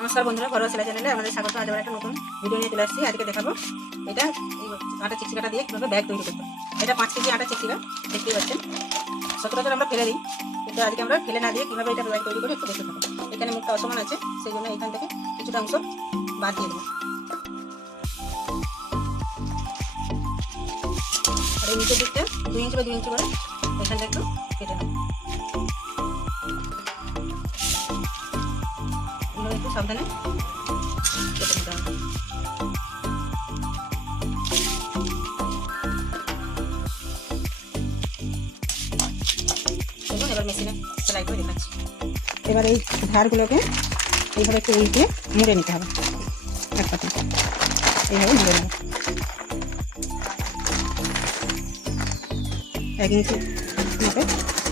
নমস্কার বন্ধুরা, ঘরোয়া সেলাই চ্যানেলে আমাদের স্বাগত। আজ আবার একটা নতুন ভিডিও নিয়ে চলে আসছি। আজকে দেখাবো এটা এই আটা চিকচিকাটা দিয়ে কীভাবে ব্যাগ তৈরি করতে। এটা 5 কেজি আটা চিকচিকা, দেখতেই পাচ্ছেন। সচরাচর আমরা ফেলে দিই, কিন্তু আজকে আমরা ফেলে না দিয়ে কীভাবে এটা ব্যাগ তৈরি করি একটু দেখতে থাকবো। এখানে মুখটা অসমান আছে, সেই জন্য এখান থেকে কিছুটা অংশ বাদ দিয়ে দেবো। আর এই নিচের দিকটা 2 ইঞ্চি বা 2 ইঞ্চি করে এখানটা একটু কেটে নেবো। এভাবে একটু সাবধানে কেটে নিতে হবে। এবার মেশিনে সেলাই করে দেখাচ্ছি। এবার এই ধারগুলোকে এইভাবে একটু উল্টে মুড়ে নিতে হবে। এক পাতে এইভাবে মুড়ে নেব। 1 ইঞ্চি মাপে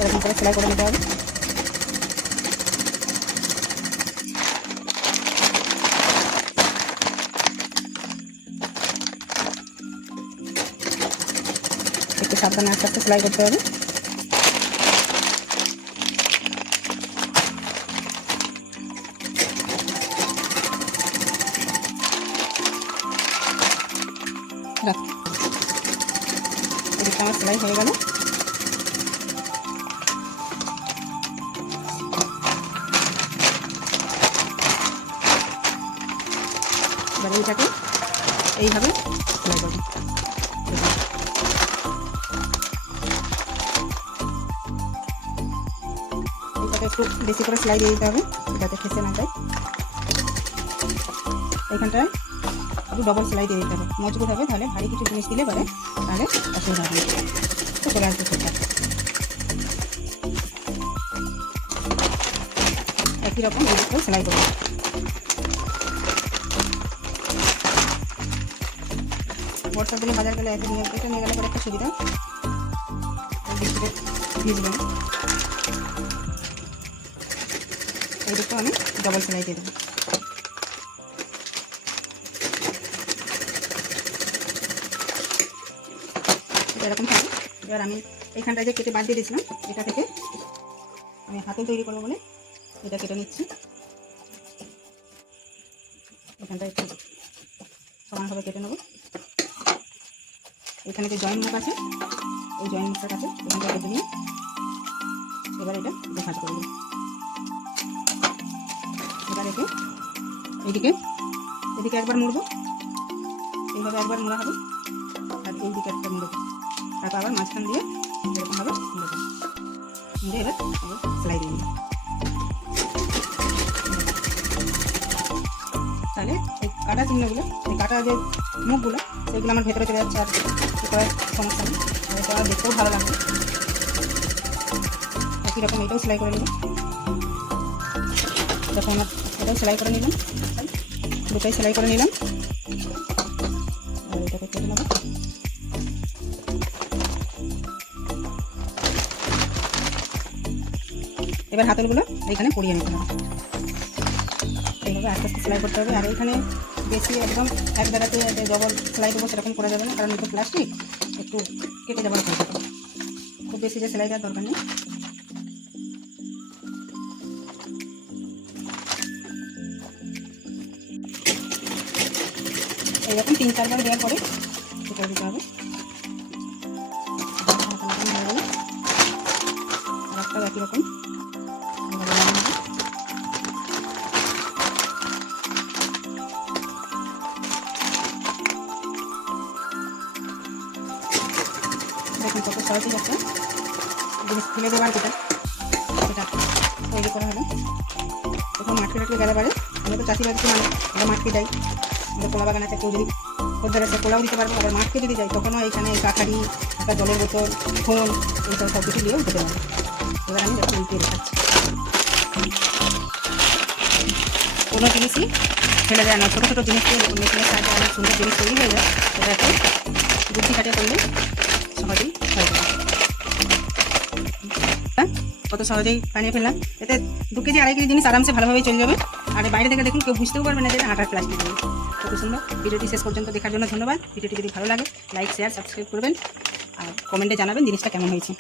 এরকম করে সেলাই করে নিতে হবে। একটু সাবধানে আস্তে আস্তে সেলাই করতে হবে। এদিকটা আমার সেলাই হয়ে গেল। এবার এইটাকে এইভাবে সেলাই করব। এইটাকে একটু বেশি করে সেলাই দিয়ে দিতে হবে, যাতে ফেসে না যায়। এইখানটায় একটু ডবল সেলাই দিয়ে দিতে হবে, মজবুত হবে। তাহলে ভারী কিছু জিনিস দিলে পরে তাহলে অসুবিধা হবে। তো চলে আসবে ঠিকঠাক। একই রকম এই দিকটাও সেলাই করবো। বর্ষার দিনে বাজার গেলে এটা নিয়ে গেলে পরে একটা সুবিধা, ভিজবে না। এই দিকটাও আমি ডবল সেলাই দিয়ে দেবো। এরকম থাকে। এবার আমি এইখানটায় যে কেটে বাদ দিয়ে দিয়েছিলাম, এটা থেকে আমি হাতে তৈরি করবো বলে এটা কেটে নিচ্ছি। এখানটা একটু সমানভাবে কেটে নেবো। এখানে যে জয়েন্ট মুখ আছে, এই জয়েন্ট মুখটার কাছে এখানটা কেটে নিয়ে এবার এটা ভাঁজ করে দেবো। এবার এদিকে একবার মুড়বো, এইভাবে একবার মোড়া হবে। আর এই দিকে একটা মুড়বো, তারপর আবার মাঝখান দিয়ে এরকমভাবে মুড়ে দেবো। মুড়ে এবার সেলাই দিয়ে নেব। তাহলে এই কাটা চিহ্নগুলো, এই কাটা যে মুখগুলো, সেগুলো আমার ভেতরে চলে যাচ্ছে। আর করার সমস্যা নেই, এটা দেখতেও ভালো লাগবে। একই রকম এটাও সেলাই করে নেব। যখন আমার এটাও সেলাই করে নিলাম, দুটাই সেলাই করে নিলাম। আর এটাকে কেটে নেব। এবার হাতলগুলো এইখানে পরিয়ে নিতে হবে। এইভাবে আস্তে আস্তে সেলাই করতে হবে। আর এইখানে বেশি একদম এক জায়গাতে ডবল সেলাই দেবো সেরকম করা যাবে না, কারণ এটা প্লাস্টিক, একটু কেটে যাবার হয়ে যাবে। খুব বেশি যে সেলাই দেওয়ার দরকার নেই। এইরকম 3-4 বার দেওয়ার পরে করে দিতে হবে। আর একটাও একই রকম দেখুন কত সহজে একটা জিনিস ফেলে দেওয়ার যেটা সেটা তৈরি করা হলো। এখন মাঠে টাটকে গেলে পারে, আমরা তো চাষিবাড়িতে মানুষ, আমরা মাঠকে যাই। আমরা কলা বাগান আছে, কেউ যদি খদ্দের আছে কলাও দিতে পারবো। আবার মাঠকে যদি যাই তখনও এখানে কাঠারি, একটা জলের বোতল, ফোন, এইসব সব কিছু দিয়েও যেতে পারবো। এবার আমি দেখুন উল্টিয়ে দেখাচ্ছি। কোনো জিনিসই ফেলে যায় না, ছোটো ছোটো জিনিস দিয়ে মেশিনের সাহায্যে অনেক সুন্দর জিনিস তৈরি হয়ে যায়। এটা একটু বুদ্ধি কাটে করলে সহজেই হয়ে যাবে। কত সহজেই বানিয়ে ফেললাম। এতে 2 কেজি 2.5 কেজি জিনিস আরামসে ভালোভাবেই চলে যাবে। আর বাইরে থেকে দেখুন কেউ বুঝতেও পারবে না যে এটা আটার প্লাস্টিক। কত সুন্দর। ভিডিওটি শেষ পর্যন্ত দেখার জন্য ধন্যবাদ। ভিডিওটি যদি ভালো লাগে লাইক, শেয়ার, সাবস্ক্রাইব করবেন। আর কমেন্টে জানাবেন জিনিসটা কেমন হয়েছে।